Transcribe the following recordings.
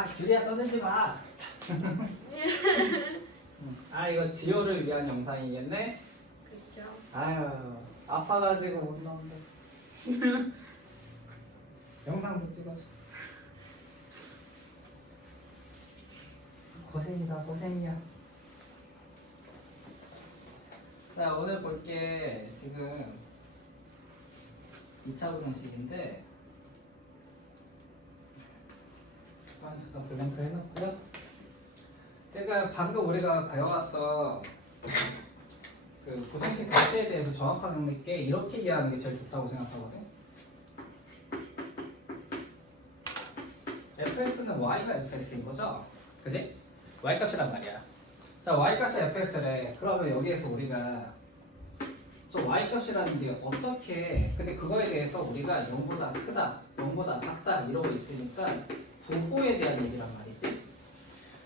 아 규리야 떠들지 마. 아 이거 지효를 위한 영상이겠네. 그쵸. 아유 아파가지고 못 나온다. 영상도 찍어줘. 고생이다 고생이야. 자 오늘 볼게 지금 2차 부등식인데 잠깐 블랭크 해놓고요. 그러니까 방금 우리가 배워왔던 그 부등식 자체에 대해서 정확하게 있게 이렇게 이해하는 게 제일 좋다고 생각하거든. fx는 y가 fx인 거죠? 그지? y값이란 말이야. 자 y값이 fx래. 그러면 여기에서 우리가 저 y값이라는 게 어떻게 근데 그거에 대해서 우리가 0보다 크다 0보다 작다 이러고 있으니까 부호에 대한 얘기란 말이지.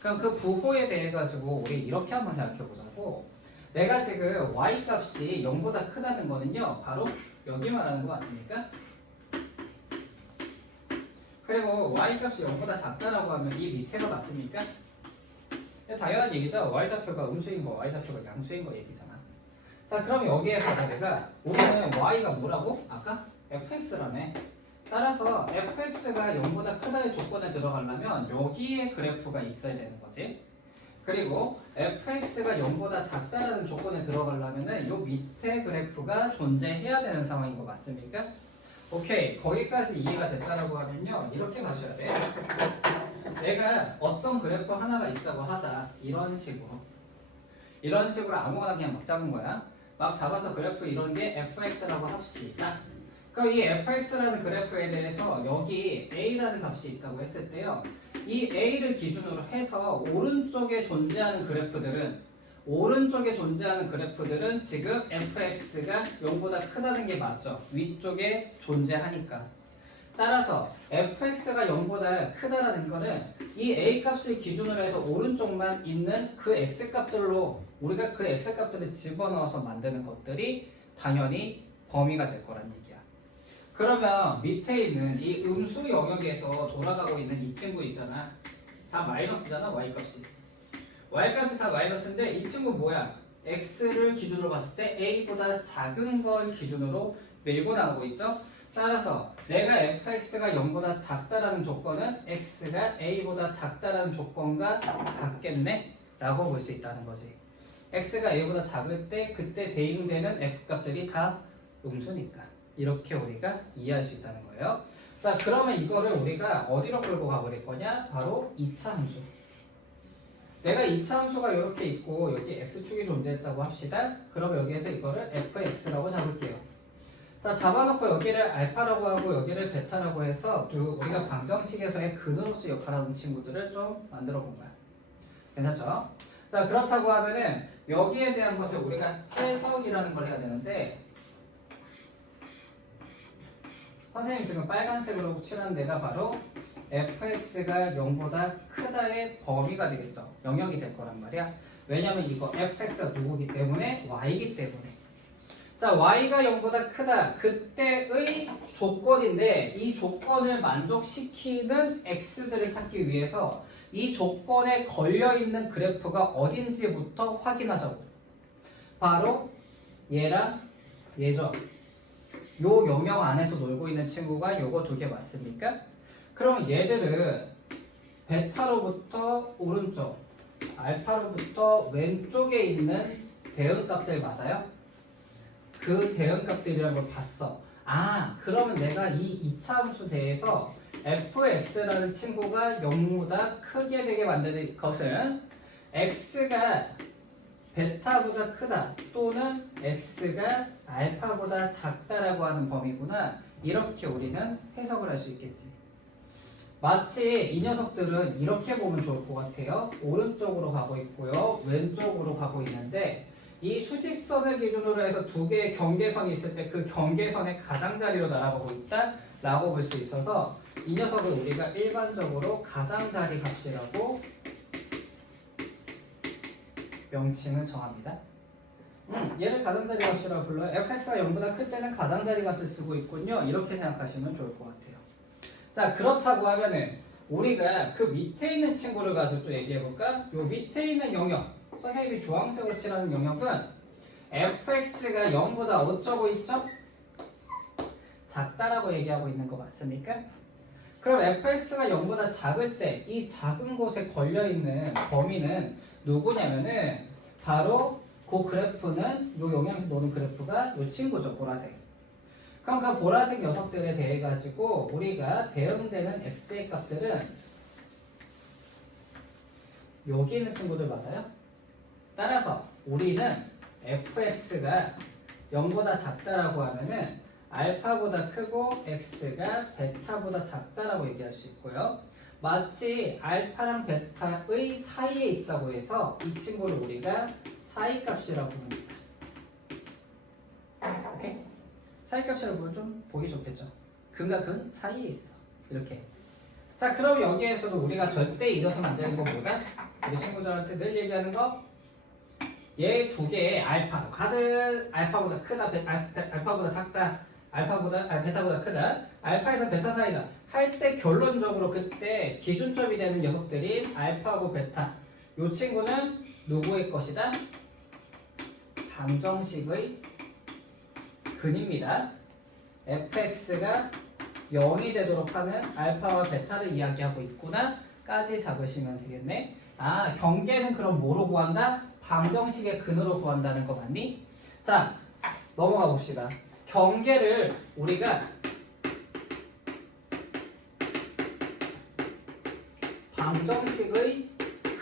그럼 그 부호에 대해 가지고 우리 이렇게 한번 생각해 보자고. 내가 지금 y값이 0보다 크다는 거는요 바로 여기 말하는 거 맞습니까? 그리고 y값이 0보다 작다라고 하면 이 밑에가 맞습니까? 당연한 얘기죠. y좌표가 음수인 거 y좌표가 양수인 거 얘기잖아. 자 그럼 여기에서 내가 우리는 y가 뭐라고? 아까 fx라며. 따라서 fx가 0보다 크다의 조건에 들어가려면 여기에 그래프가 있어야 되는 거지. 그리고 fx가 0보다 작다라는 조건에 들어가려면은 요 밑에 그래프가 존재해야 되는 상황인 거 맞습니까? 오케이 거기까지 이해가 됐다라고 하면요 이렇게 가셔야 돼. 내가 어떤 그래프 하나가 있다고 하자. 이런 식으로 아무거나 그냥 막 잡은 거야. 막 잡아서 그래프 이런 게 fx라고 합시다. 그럼 이 fx라는 그래프에 대해서 여기 a라는 값이 있다고 했을 때요. 이 a를 기준으로 해서 오른쪽에 존재하는 그래프들은 지금 fx가 0보다 크다는 게 맞죠. 위쪽에 존재하니까. 따라서 fx가 0보다 크다라는 거는 이 a 값을 기준으로 해서 오른쪽만 있는 그 x 값들로 우리가 그 x 값들을 집어넣어서 만드는 것들이 당연히 범위가 될 거란 얘기야. 그러면 밑에 있는 이 음수 영역에서 돌아가고 있는 이 친구 있잖아. 다 마이너스잖아 y값이. y값이 다 마이너스인데 이 친구 뭐야? x를 기준으로 봤을 때 a보다 작은 걸 기준으로 밀고 나오고 있죠. 따라서 내가 fx가 0보다 작다라는 조건은 x가 a보다 작다라는 조건과 같겠네? 라고 볼 수 있다는 거지. x가 a보다 작을 때 그때 대응되는 f값들이 다 음수니까 이렇게 우리가 이해할 수 있다는 거예요. 자 그러면 이거를 우리가 어디로 끌고 가버릴 거냐? 바로 2차 함수. 내가 2차 함수가 이렇게 있고 여기 x축이 존재했다고 합시다. 그럼 여기에서 이거를 fx라고 잡을게요. 자 잡아놓고 여기를 알파라고 하고 여기를 베타라고 해서 우리가 방정식에서의 근으로서 역할하는 친구들을 좀 만들어 본 거야. 괜찮죠? 자 그렇다고 하면은 여기에 대한 것을 우리가 해석이라는 걸 해야 되는데 선생님 지금 빨간색으로 칠한 데가 바로 fx가 0보다 크다의 범위가 되겠죠. 영역이 될 거란 말이야. 왜냐면 이거 fx가 누구기 때문에 y이기 때문에. 자 y가 0보다 크다 그때의 조건인데 이 조건을 만족시키는 x들을 찾기 위해서 이 조건에 걸려있는 그래프가 어딘지부터 확인하자고. 바로 얘랑 얘죠. 요 영역 안에서 놀고 있는 친구가 요거 두 개 맞습니까? 그럼 얘들은 베타로부터 오른쪽, 알파로부터 왼쪽에 있는 대응값들 맞아요? 그 대응값들이라는 걸 봤어. 아, 그러면 내가 이 2차 함수 대에서 fx라는 친구가 0보다 크게 되게 만드는 것은 x가 베타보다 크다 또는 x가 알파보다 작다라고 하는 범위구나. 이렇게 우리는 해석을 할 수 있겠지. 마치 이 녀석들은 이렇게 보면 좋을 것 같아요. 오른쪽으로 가고 있고요. 왼쪽으로 가고 있는데 이 수직선을 기준으로 해서 두 개의 경계선이 있을 때 그 경계선의 가장자리로 날아가고 있다라고 볼 수 있어서 이 녀석을 우리가 일반적으로 가장자리 값이라고 명칭을 정합니다. 얘를 가장자리 값이라고 불러요. fx가 0보다 클 때는 가장자리 값을 쓰고 있군요. 이렇게 생각하시면 좋을 것 같아요. 자, 그렇다고 하면은 우리가 그 밑에 있는 친구를 가지고 또 얘기해볼까? 요 밑에 있는 영역, 선생님이 주황색으로 칠하는 영역은 fx가 0보다 어쩌고 있죠? 작다라고 얘기하고 있는 거 맞습니까? 그럼 fx가 0보다 작을 때 이 작은 곳에 걸려있는 범위는 누구냐면은 바로 그 그래프는 요 영향에서 노는 그래프가 요 친구죠, 보라색. 그럼 그 보라색 녀석들에 대해 가지고 우리가 대응되는 x의 값들은 여기 있는 친구들 맞아요? 따라서 우리는 fx가 0보다 작다라고 하면은 알파보다 크고 x가 베타보다 작다라고 얘기할 수 있고요. 마치 알파랑 베타의 사이에 있다고 해서 이 친구를 우리가 사이값이라고 부릅니다. 오케이? 사이값이라고 부르면 좀 보기 좋겠죠. 근과 근 사이에 있어. 이렇게. 자, 그럼 여기에서도 우리가 절대 잊어서는 안 되는 건 뭐다? 우리 친구들한테 늘 얘기하는 거. 얘 두 개의 알파. 가든 알파보다 크다, 알파보다 작다, 베타보다 크다, 알파에서 베타 사이다 할 때 결론적으로 그때 기준점이 되는 녀석들이 알파하고 베타. 이 친구는 누구의 것이다? 방정식의 근입니다. fx가 0이 되도록 하는 알파와 베타를 이야기하고 있구나 까지 잡으시면 되겠네. 아, 경계는 그럼 뭐로 구한다? 방정식의 근으로 구한다는 거 맞니? 자, 넘어가 봅시다. 경계를 우리가 방정식의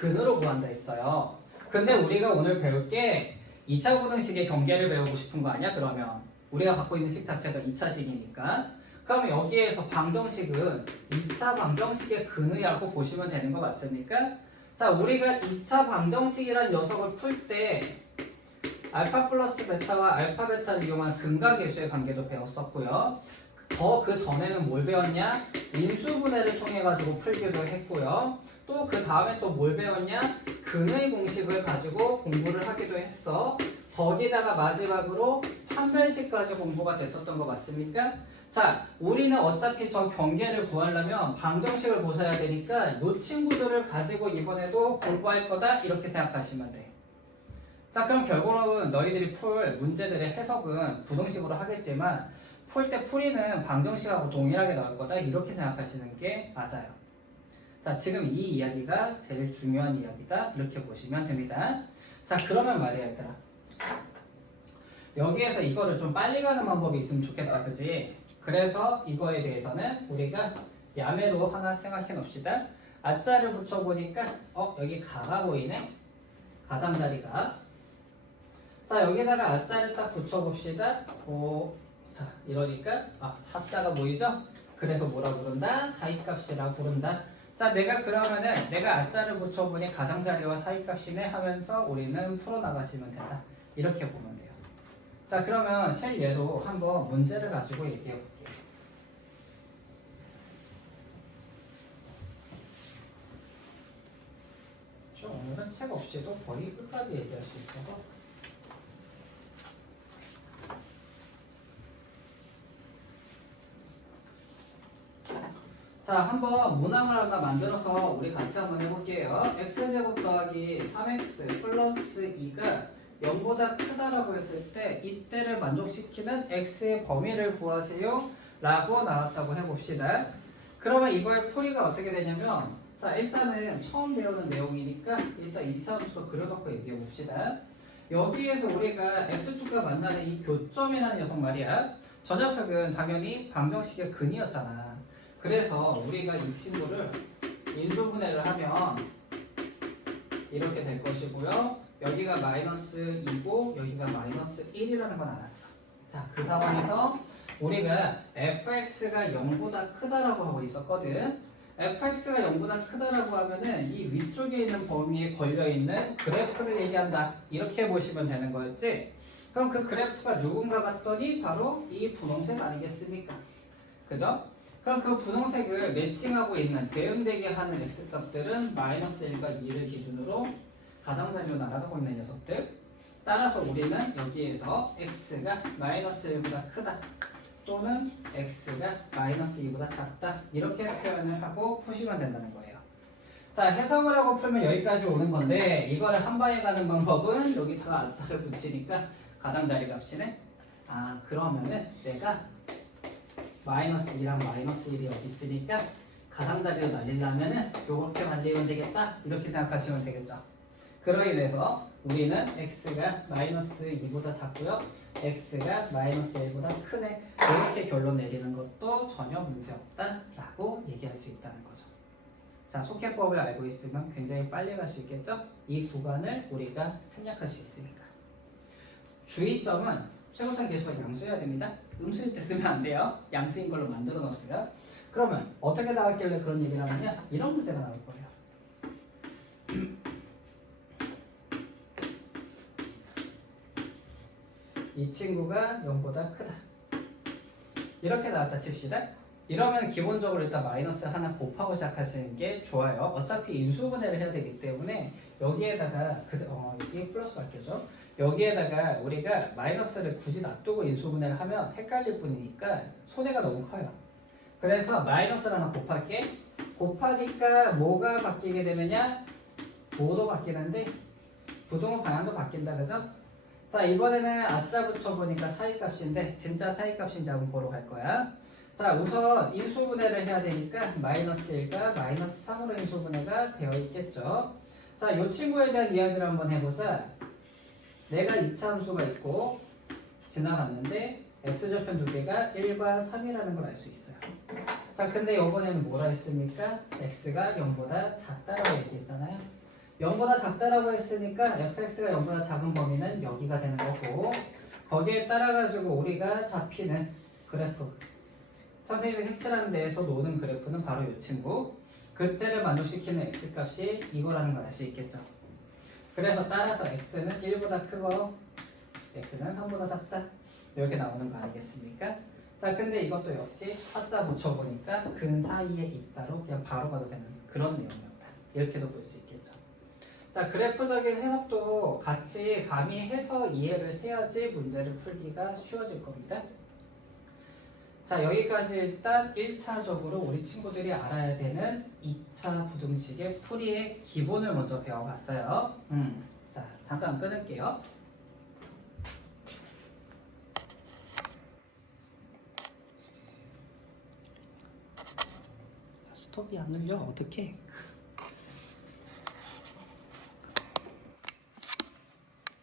근으로 구한다 했어요. 근데 우리가 오늘 배울 게 2차 부등식의 경계를 배우고 싶은 거 아니야? 그러면 우리가 갖고 있는 식 자체가 2차식이니까 그럼 여기에서 방정식은 2차 방정식의 근이라고 보시면 되는 거 맞습니까? 자, 우리가 2차 방정식이란 녀석을 풀 때 알파 플러스 베타와 알파 베타를 이용한 근과 계수의 관계도 배웠었고요. 더 그 전에는 뭘 배웠냐? 인수분해를 통해 가지고 풀기도 했고요. 또 그 다음에 또 뭘 배웠냐? 근의 공식을 가지고 공부를 하기도 했어. 거기다가 마지막으로 판별식까지 공부가 됐었던 거 맞습니까? 자, 우리는 어차피 저 경계를 구하려면 방정식을 보셔야 되니까 이 친구들을 가지고 이번에도 공부할 거다 이렇게 생각하시면 돼. 자, 그럼 결국은 너희들이 풀 문제들의 해석은 부등식으로 하겠지만 풀 때 풀이는 방정식하고 동일하게 나올 거다 이렇게 생각하시는 게 맞아요. 자, 지금 이 이야기가 제일 중요한 이야기다 이렇게 보시면 됩니다. 자, 그러면 말이야 얘들아, 여기에서 이거를 좀 빨리 가는 방법이 있으면 좋겠다, 그지? 그래서 이거에 대해서는 우리가 야매로 하나 생각해 놉시다. 아자를 붙여보니까 여기 가가 보이네. 가장자리가. 자, 여기다가 아자를 딱 붙여봅시다. 자, 이러니까 사자가 보이죠? 그래서 뭐라 부른다? 사이값이라 부른다. 자, 그러면은 내가 아자를 붙여보니 가장자리와 사이값이네 하면서 우리는 풀어나가시면 된다. 이렇게 보면 돼요. 자, 그러면 실예로 한번 문제를 가지고 얘기해 볼게요. 오늘은 책 없이도 거의 끝까지 얘기할 수 있어서 자, 한번 문항을 하나 만들어서 우리 같이 한번 해볼게요. x제곱 더하기 3x 플러스 2가 0보다 크다라고 했을 때 이때를 만족시키는 x의 범위를 구하세요 라고 나왔다고 해봅시다. 그러면 이거의 풀이가 어떻게 되냐면, 자, 일단은 처음 배우는 내용이니까 일단 2차 함수로 그려놓고 얘기해 봅시다. 여기에서 우리가 x축과 만나는 이 교점이라는 녀석 말이야. 저 녀석은 당연히 방정식의 근이었잖아. 그래서 우리가 이 친구를 인수분해를 하면 이렇게 될 것이고요. 여기가 마이너스 2고 여기가 마이너스 1이라는 건 알았어. 자, 그 상황에서 우리가 fx가 0보다 크다라고 하고 있었거든. fx가 0보다 크다라고 하면은 이 위쪽에 있는 범위에 걸려있는 그래프를 얘기한다. 이렇게 보시면 되는 거였지. 그럼 그 그래프가 누군가 봤더니 바로 이 분홍색 아니겠습니까? 그죠? 그럼 그 분홍색을 매칭하고 있는 대응되게 하는 x값들은 마이너스 1과 2를 기준으로 가장자리로 날아가고 있는 녀석들. 따라서 우리는 여기에서 x가 마이너스 1보다 크다. 또는 x가 마이너스 2보다 작다 이렇게 표현을 하고 푸시면 된다는 거예요. 자, 해석을 하고 풀면 여기까지 오는 건데 이거를 한 방에 가는 방법은 여기다가 안자를 붙이니까 가장자리 값이네. 아, 그러면은 내가 마이너스 2랑 마이너스 1이 어디 있으니까 가장자리로 날리려면은 요렇게 만들면 되겠다 이렇게 생각하시면 되겠죠. 그로 인해서 우리는 x가 마이너스 2보다 작고요, x가 마이너스 1보다 크네 이렇게 결론 내리는 것도 전혀 문제없다라고 얘기할 수 있다는 거죠. 자, 속해법을 알고 있으면 굉장히 빨리 갈 수 있겠죠? 이 구간을 우리가 생략할 수 있으니까. 주의점은 최고차 계수가 양수여야 됩니다. 음수일 때 쓰면 안 돼요. 양수인 걸로 만들어 놓았어요. 그러면 어떻게 나왔길래 그런 얘기를 하느냐? 이런 문제가 나올 거예요. 이 친구가 0보다 크다. 이렇게 나왔다 칩시다. 이러면 기본적으로 일단 마이너스 하나 곱하고 시작하시는 게 좋아요. 어차피 인수분해를 해야 되기 때문에 여기에다가 여기 플러스 바뀌죠. 여기에다가 우리가 마이너스를 굳이 놔두고 인수분해를 하면 헷갈릴 뿐이니까 손해가 너무 커요. 그래서 마이너스를 하나 곱할게. 곱하니까 뭐가 바뀌게 되느냐? 부호도 바뀌는데 부동호 방향도 바뀐다, 그죠? 자, 이번에는 아짜 붙여보니까 사이값인데 진짜 사이값인지 한번 보러 갈 거야. 자, 우선 인수분해를 해야 되니까 마이너스 1과 마이너스 3으로 인수분해가 되어 있겠죠. 자, 이 친구에 대한 이야기를 한번 해보자. 내가 2차 함수가 있고 지나갔는데 x좌편 두 개가 1과 3이라는 걸 알 수 있어요. 자, 근데 이번에는 뭐라 했습니까? x가 0보다 작다라고 얘기했잖아요. 0보다 작다라고 했으니까 fx가 0보다 작은 범위는 여기가 되는 거고, 거기에 따라 가지고 우리가 잡히는 그래프, 선생님이 색칠하는 데에서 노는 그래프는 바로 이 친구. 그때를 만족시키는 x값이 이거라는 걸 알 수 있겠죠. 그래서 따라서 x는 1보다 크고 x는 3보다 작다 이렇게 나오는 거 아니겠습니까? 자, 근데 이것도 역시 사자 붙여보니까 근 사이에 있다로 그냥 바로 가도 되는 그런 내용이었다 이렇게도 볼 수 있겠죠. 자, 그래프적인 해석도 같이 가미해서 이해를 해야지 문제를 풀기가 쉬워질 겁니다. 자, 여기까지 일단 1차적으로 우리 친구들이 알아야 되는 2차 부등식의 풀이의 기본을 먼저 배워봤어요. 자, 잠깐 끊을게요. 스톱이 안 눌려. 어떡해?